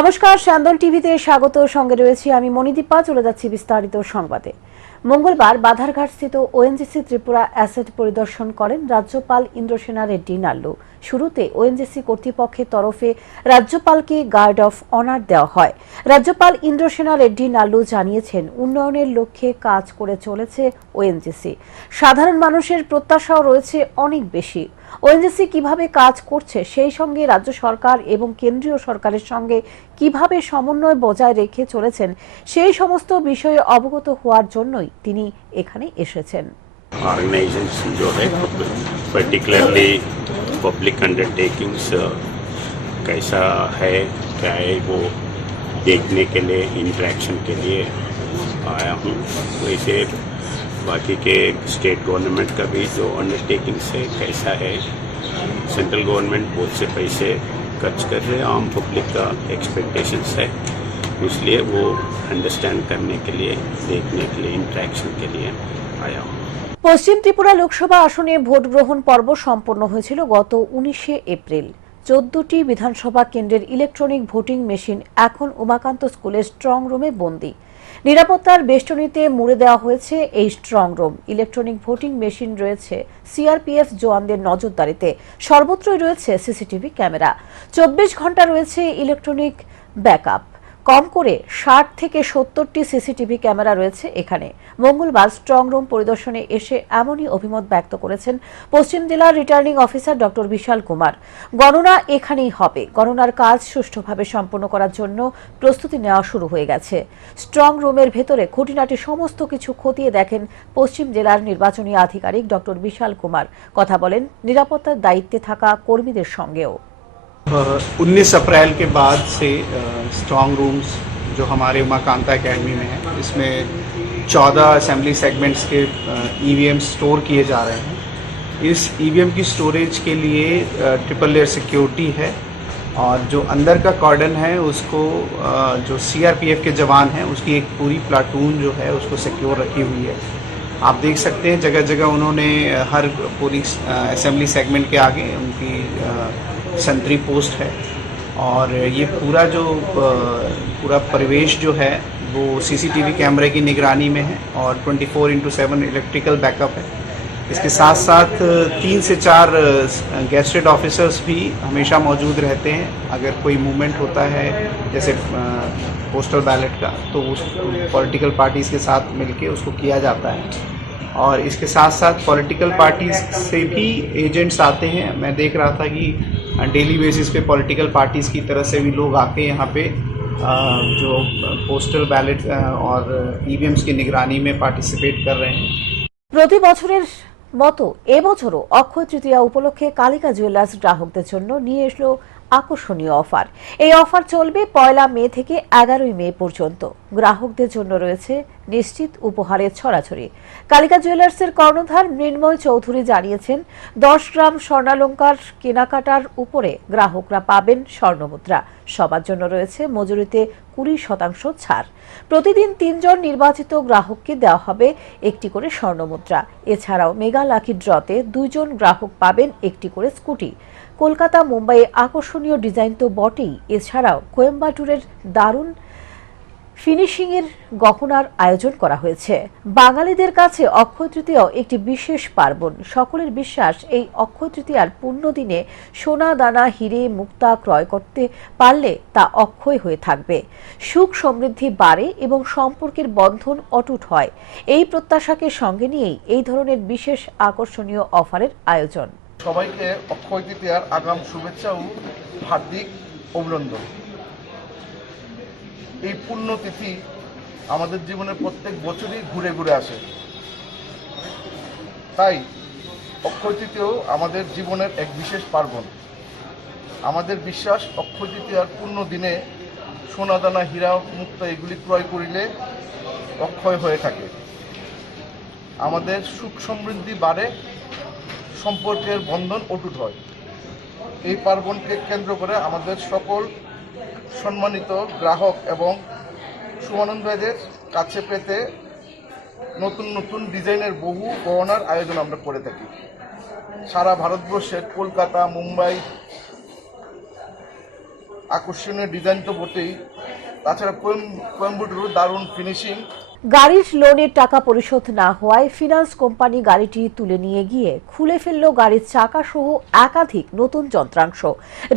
নমস্কার স্যান্দল টিভিতে স্বাগত। সঙ্গে রয়েছি আমি মণিদীপা, চলে যাচ্ছি বিস্তারিত সংবাদে। মঙ্গলবার বাধারঘাট স্থিত ওএনজিসি ত্রিপুরা অ্যাসেট পরিদর্শন করেন রাজ্যপাল ইন্দ্রসেনা রেড্ডি নাল্লু। শুরুতে ওএনজিসি কর্তৃপক্ষের তরফে রাজ্যপালকে গার্ড অফ অনার দেওয়া হয়। রাজ্যপাল ইন্দ্রসেনা রেড্ডি নাল্লু জানিয়েছেন, উন্নয়নের লক্ষ্যে কাজ করে চলেছে ওএনজিসি। সাধারণ মানুষের প্রত্যাশাও রয়েছে অনেক বেশি। ওএনজিসি কিভাবে কাজ করছে সেই সঙ্গে রাজ্য সরকার এবং কেন্দ্রীয় সরকারের সঙ্গে কিভাবে সমন্বয় বজায় রেখে চলেছেন সেই সমস্ত বিষয়ে অবগত হওয়ার জন্যই তিনি এখানে এসেছেন ऑर्गेनाइजेशन जो है पर्टिकुलरली पब्लिक अंडरटेकिंग्स कैसा है क्या है वो देखने के लिए इंटरेक्शन के लिए आया हूँ वैसे बाकी के स्टेट गवर्नमेंट का भी जो अंडरटेकिंग्स है कैसा है सेंट्रल गवर्नमेंट बहुत से पैसे खर्च कर रहे हैं आम पब्लिक का एक्सपेक्टेशंस है इसलिए वो अंडरस्टैंड करने के लिए देखने के लिए इंटरेक्शन के लिए आया हूँ পশ্চিম ত্রিপুরা লোকসভা আসনে ভোট গ্রহণ পর্ব সম্পন্ন হয়েছিল গত উনিশে এপ্রিল চোদ্দটি বিধানসভা কেন্দ্রের ইলেকট্রনিক ভোটিং মেশিন এখন উমাকান্ত স্কুলের স্ট্রং রুমে বন্দী নিরাপত্তার বেষ্টনীতে মুড়ে দেওয়া হয়েছে এই strong room electronic voting machine রয়েছে সিআরপিএফ জওয়ানদের নজরদারিতে। সর্বত্রই রয়েছে সিসিটিভি ক্যামেরা। চব্বিশ ঘণ্টা রয়েছে ইলেকট্রনিক ব্যাকআপ কম করে ষাট থেকে সত্তরটি সিসিটিভি ক্যামেরা রয়েছে এখানে। মঙ্গলবার স্ট্রং রুম পরিদর্শনে এসে এমনই অভিমত ব্যক্ত করেছেন পশ্চিম জেলার returning officer doctor Bishal Kumar. গণনা এখানেই হবে। গণনার কাজ সুষ্ঠুভাবে সম্পন্ন করার জন্য প্রস্তুতি নেওয়া শুরু হয়ে গেছে। স্ট্রং রুমের ভেতরে খুঁটিনাটি সমস্ত কিছু খতিয়ে দেখেন পশ্চিম জেলার নির্বাচনী আধিকারিক ডক্টর বিশাল কুমার। কথা বলেন নিরাপত্তার দায়িত্বে থাকা কর্মীদের সঙ্গেও। उन्नीस अप्रैल के बाद से स्ट्रॉन्ग रूम्स जो हमारे उमाकांता एकेडमी में है, इसमें चौदह असेंबली सेगमेंट्स के ईवीएम स्टोर किए जा रहे हैं। इस ईवीएम की स्टोरेज के लिए ट्रिपल लेयर सिक्योरिटी है और जो अंदर का कॉर्डन है, उसको जो सीआरपीएफ के जवान हैं, उसकी एक पूरी प्लाटून जो है, उसको सिक्योर रखी हुई है। आप देख सकते हैं जगह जगह उन्होंने हर पूरी असेंबली सेगमेंट के आगे उनकी संतरी पोस्ट है। और ये पूरा जो पूरा परिवेश जो है, वो सीसीटीवी कैमरे की निगरानी में है और 24 four into seven electrical backup है। इसके साथ साथ तीन से चार गेस्टेड ऑफिसर्स भी हमेशा मौजूद रहते हैं। अगर कोई मूवमेंट होता है, जैसे पोस्टल बैलेट का तो उस पॉलिटिकल पार्टीज़ के साथ मिलके उसको किया जाता है। और इसके साथ साथ पॉलिटिकल पार्टीज से भी एजेंट्स आते हैं मैं देख रहा था कि डेली बेसिस पे पॉलिटिकल पार्टीज़ की तरफ से भी लोग आके यहाँ पे अ, जो पोस्टल बैलेट और ईवीएम्स की निगरानी में पार्टिसिपेट कर रहे हैं প্রতি বছরের মতো এবছরও অক্ষয় তৃতীয়া উপলক্ষে কালিকা জুয়েলার্স গ্রাহকদের জন্য নিয়ে এসলো আকর্ষণীয় অফার এই অফার চলবে পয়লা মে থেকে এগারোই মে পর্যন্ত গ্রাহকদের জন্য রয়েছে নিশ্চিত উপহারের ছড়াছড়ি। কালিকা জুয়েলার্সের কর্ণধার মৃন্ময় চৌধুরী জানিয়েছেন, দশ গ্রাম স্বর্ণালঙ্কার কেনাকাটার উপরে গ্রাহকরা পাবেন স্বর্ণমুদ্রা। সবার জন্য রয়েছে মজুরিতে কুড়ি শতাংশ ছাড়। প্রতিদিন তিনজন নির্বাচিত গ্রাহককে দেওয়া হবে একটি করে স্বর্ণমুদ্রা। এছাড়াও মেগা লাকি ড্রতে দুইজন গ্রাহক পাবেন একটি করে স্কুটি। কলকাতা, মুম্বাইয়ে আকর্ষণীয় ডিজাইন তো বটেই। এছাড়াও কোয়েম্বাটুরের দারুণ ফিনিশিংয়ের গহনার আয়োজন করা হয়েছে। বাঙালিদের কাছে অক্ষয় তৃতীয় একটি বিশেষ পার্বণ। সকলের বিশ্বাস, এই অক্ষয় তৃতীয়ার পূর্ণ দিনে সোনা, দানা, হিরে, মুক্তা ক্রয় করতে পারলে তা অক্ষয় হয়ে থাকবে। সুখ সমৃদ্ধি বাড়ে এবং সম্পর্কের বন্ধন অটুট হয়। এই প্রত্যাশাকে সঙ্গে নিয়েই এই ধরনের বিশেষ আকর্ষণীয় অফারের আয়োজন। সবাইকে অক্ষয় তৃতীয়ার আগাম শুভেচ্ছা ও হার্দিক অভিনন্দন। এই পুণ্যতিথি আমাদের জীবনে প্রত্যেক বছরই ঘুরে ঘুরে আসে। তাই অক্ষয় তৃতীয় আমাদের জীবনের এক বিশেষ পার্বণ। আমাদের বিশ্বাস অক্ষয় তৃতীয়ার পূর্ণ দিনে সোনাদানা, হীরা, মুক্তা এগুলি ক্রয় করিলে অক্ষয় হয়ে থাকে। আমাদের সুখ সমৃদ্ধি বাড়ে, সম্পর্কের বন্ধন অটুট হয়। এই পার্বণকে কেন্দ্র করে আমাদের সকল সম্মানিত গ্রাহক এবং সুমানন্দদের কাছে পেতে নতুন নতুন ডিজাইনের বহু গহনার আয়োজন আমরা করে থাকি। সারা ভারতবর্ষের কলকাতা, মুম্বাই আকর্ষণীয় ডিজাইন তো বটেই। তাছাড়া কোয়েম্বুটুর দারুণ ফিনিশিং। গাড়ির লোনের টাকা পরিশোধ না হওয়ায় ফিনান্স কোম্পানি গাড়িটি তুলে নিয়ে গিয়ে খুলে ফেলল গাড়ির চাকা সহ একাধিক নতুন যন্ত্রাংশ।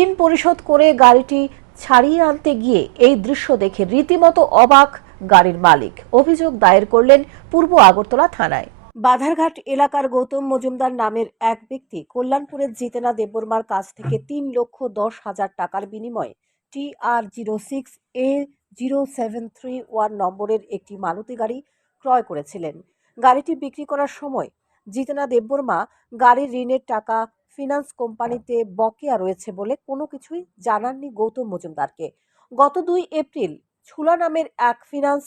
ঋণ পরিশোধ করে গাড়িটি ছাড়িয়ে আনতে গিয়ে এই দৃশ্য দেখে রীতিমতো অবাক গাড়ির মালিক। অভিযোগ দায়ের করলেন পূর্ব আগরতলা থানায়। বাধারঘাট এলাকার গৌতম মজুমদার নামের এক ব্যক্তি কল্যাণপুরের জিতেনা দেববর্মার কাছ থেকে তিন লক্ষ দশ হাজার টাকার বিনিময়ে T R zero six A zero seven three one নম্বরের একটি মারুতি গাড়ি ক্রয় করেছিলেন। গাড়িটি বিক্রি করার সময় জিতেনা দেববর্মা গাড়ির ঋণের টাকা ফিনান্স কোম্পানিতে বকেয়া রয়েছে বলে কোনো কিছুই জানাননি গৌতম মজুমদারকে। গত দুই এপ্রিল ছুলা নামের এক ফিনান্স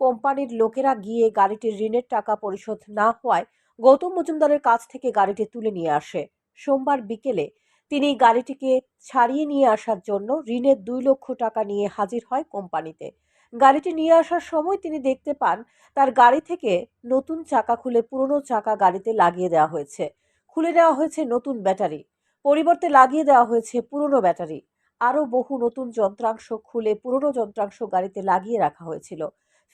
কোম্পানির লোকেরা গিয়ে গাড়িটির ঋণের টাকা পরিশোধ না হওয়ায় গৌতম মজুমদারের কাছ থেকে গাড়িটি তুলে নিয়ে আসে। সোমবার বিকেলে তিনি গাড়িটিকে ছাড়িয়ে নিয়ে আসার জন্য ঋণের দুই লক্ষ টাকা নিয়ে হাজির হয় কোম্পানিতে। গাড়িটি নিয়ে আসার সময় তিনি দেখতে পান তার গাড়ি থেকে নতুন চাকা খুলে পুরনো চাকা গাড়িতে লাগিয়ে দেওয়া হয়েছে। খুলে দেওয়া হয়েছে নতুন ব্যাটারি। পরিবর্তে লাগিয়ে দেওয়া হয়েছে পুরনো ব্যাটারি। আরও বহু নতুন যন্ত্রাংশ খুলে পুরনো যন্ত্রাংশ গাড়িতে লাগিয়ে রাখা হয়েছিল।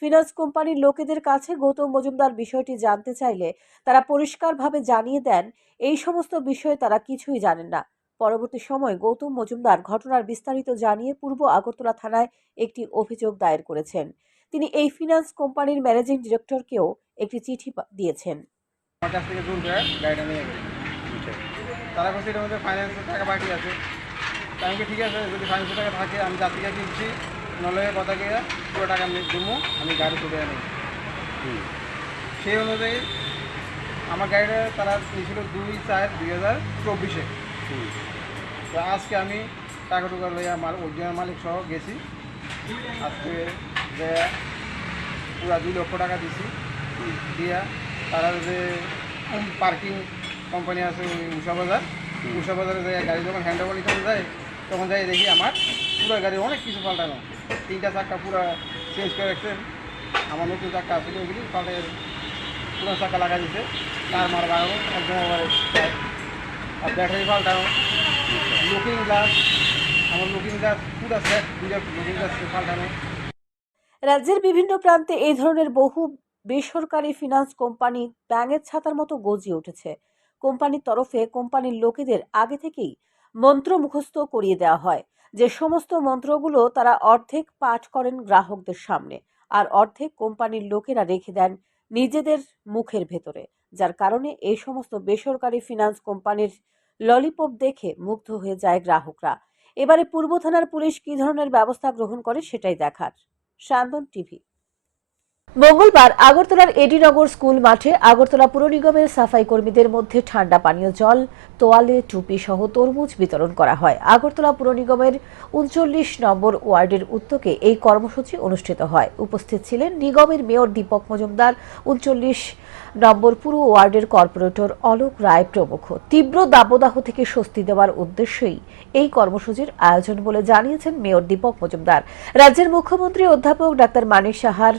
ফিনান্স কোম্পানির লোকেদের কাছে গৌতম মজুমদার বিষয়টি জানতে চাইলে তারা পরিষ্কারভাবে জানিয়ে দেন, এই সমস্ত বিষয়ে তারা কিছুই জানেন না। পরবর্তী সময় গৌতম মজুমদার ঘটনার বিস্তারিত জানিয়ে পূর্ব আগরতলা থানায় একটি অভিযোগ দায়ের করেছেন। তিনি এই ফিনান্স কোম্পানির ম্যানেজিং ডিরেক্টরকেও একটি চিঠি দিয়েছেন আমার কাছ থেকে জোর করে গাড়িটা নিয়ে গেছে তারা বলছে এটার মধ্যে ফাইন্যান্সের টাকা বাকি আছে। আমি ঠিক আছে যদি ফাইন্যান্সের টাকা থাকে আমি থেকে কিনছি নলে কথা গিয়ে পুরো টাকা আমি দেবো আমি গাড়ি তুলে আনি সেই অনুযায়ী আমার গাড়িটা তারা নিয়েছিল দুই চার দুই হাজার চব্বিশে। তো আজকে আমি টাকা টুকা লইয়া মাল অরিজিনাল মালিক সহ গেছি। আজকে যে পুরা দুই লক্ষ টাকা দিছি। দিয়া তারা যে পার্কিং কোম্পানি আছে ওই উষা বাজার। উষা বাজারে যায় গাড়ি যখন হ্যান্ড ওভার নিতে যায় তখন যাই দেখি আমার পুরো গাড়ি অনেক কিছু পাল্টানো। তিনটা চাক্কা পুরো চেঞ্জ করে রাখছেন আমার নতুন চাক্কা ছিল ওইগুলি পাল্টে পুরো চাক্কা লাগা দিছে। তার মার বাড়ানো একদম আবার আর ব্যাটারি পাল্টানো। লুকিং গ্লাস আমার লুকিং গ্লাস পুরো সেট দুইটা লুকিং গ্লাস পাল্টানো। রাজ্যের বিভিন্ন প্রান্তে এই ধরনের বহু বেসরকারি ফিনান্স কোম্পানি ব্যাঙের ছাতার মতো গজিয়ে উঠেছে। কোম্পানির তরফে কোম্পানির লোকেদের আগে থেকেই মন্ত্র মুখস্থ করিয়ে দেওয়া হয়, যে সমস্ত মন্ত্রগুলো তারা অর্ধেক পাঠ করেন গ্রাহকদের সামনে আর অর্ধেক কোম্পানির লোকেরা রেখে দেন নিজেদের মুখের ভেতরে, যার কারণে এই সমস্ত বেসরকারি ফিনান্স কোম্পানির ললিপপ দেখে মুগ্ধ হয়ে যায় গ্রাহকরা। এবারে পূর্ব থানার পুলিশ কী ধরনের ব্যবস্থা গ্রহণ করে সেটাই দেখার। সান্দন টিভি মঙ্গলবার আগরতলার এডিনগর স্কুল মাঠে আগরতলা পুর নিগমের সাফাই কর্মীদের মধ্যে ঠান্ডা পানীয় জল, তোয়ালে, টুপি সহ তরমুজ বিতরণ করা হয়। আগরতলা পুর নিগমের উনচল্লিশ নম্বর ওয়ার্ডের উদ্যোগে এই কর্মসূচি অনুষ্ঠিত হয়। উপস্থিত ছিলেন নিগমের মেয়র দীপক মজুমদার, উনচল্লিশ নম্বর পুর ওয়ার্ডের কর্পোরেটর অলোক রায় প্রমুখ। তীব্র দাবদাহ থেকে স্বস্তি দেওয়ার উদ্দেশ্যেই এই কর্মসূচির আয়োজন বলে জানিয়েছেন মেয়র দীপক মজুমদার। রাজ্যের মুখ্যমন্ত্রী অধ্যাপক ডাক্তার মানিক সাহার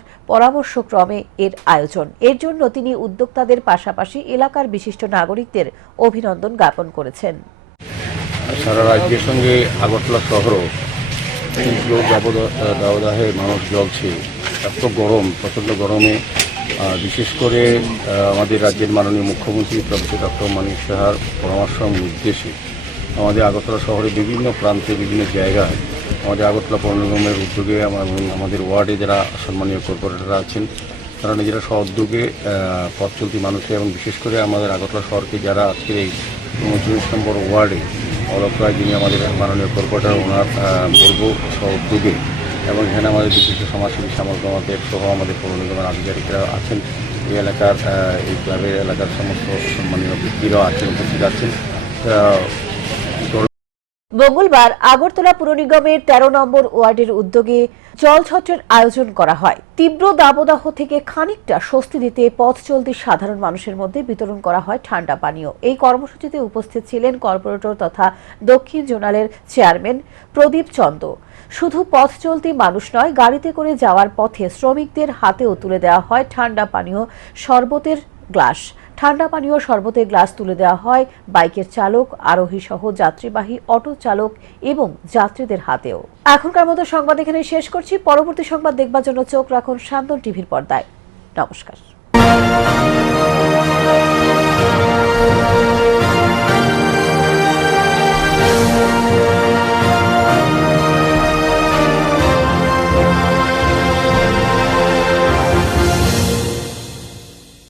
পরামর্শক্রমে এর আয়োজন। এর জন্য তিনি উদ্যোক্তাদের পাশাপাশি এলাকার বিশিষ্ট নাগরিকদের অভিনন্দন জ্ঞাপন করেছেন। সারা রাজ্যের সঙ্গে আগরতলা শহরও দাবদাহে মানুষ জ্বলছে এত গরম, প্রচণ্ড গরমে বিশেষ করে আমাদের রাজ্যের মাননীয় মুখ্যমন্ত্রী প্রফেসর ডক্টর মানিক সাহার পরামর্শ নির্দেশে আমাদের আগরতলা শহরে বিভিন্ন প্রান্তে, বিভিন্ন জায়গায় আমাদের আগরতলা পৌর নিগমের উদ্যোগে আমাদের ওয়ার্ডে যারা সম্মানীয় কর্পোরেটররা আছেন, তারা নিজেরা স্ব উদ্যোগে পথ চলতি মানুষকে এবং বিশেষ করে আমাদের আগরতলা শহরকে যারা আজকের এই উনচল্লিশ নম্বর ওয়ার্ডে অলোক রায় যিনি আমাদের মাননীয় কর্পোরেটর, ওনার বলব স্ব উদ্যোগে এবং এখানে আমাদের বিশিষ্ট সমাজসেবী সামর্থ্য আমাদের সহ আমাদের পৌর নিগমের আধিকারিকরা আছেন। এই এলাকার এই ক্লাবের এলাকার সমস্ত সম্মানীয় ব্যক্তিরাও আছেন, উপস্থিত আছেন। মঙ্গলবার আগরতলা পুর নিগমের তেরো নম্বর ওয়ার্ডের উদ্যোগে জলছত্রের আয়োজন করা হয়। তীব্র দাবদাহ থেকে খানিকটা স্বস্তি দিতে পথ চলতি সাধারণ মানুষের মধ্যে বিতরণ করা হয় ঠান্ডা পানীয়। এই কর্মসূচিতে উপস্থিত ছিলেন কর্পোরেটর তথা দক্ষিণ জোনালের চেয়ারম্যান প্রদীপ চন্দ। শুধু পথ চলতি মানুষ নয়, গাড়িতে করে যাওয়ার পথে শ্রমিকদের হাতেও তুলে দেওয়া হয় ঠান্ডা পানীয় শরবতের গ্লাস। ঠান্ডা পানীয় শরবতের গ্লাস তুলে দেওয়া হয় বাইকের চালক আরোহী সহ যাত্রীবাহী অটো চালক এবং যাত্রীদের হাতেও। এখনকার মতো সংবাদ এখানে শেষ করছি। পরবর্তী সংবাদ দেখবার জন্য চোখ রাখুন শান্তন টিভির পর্দায়। নমস্কার।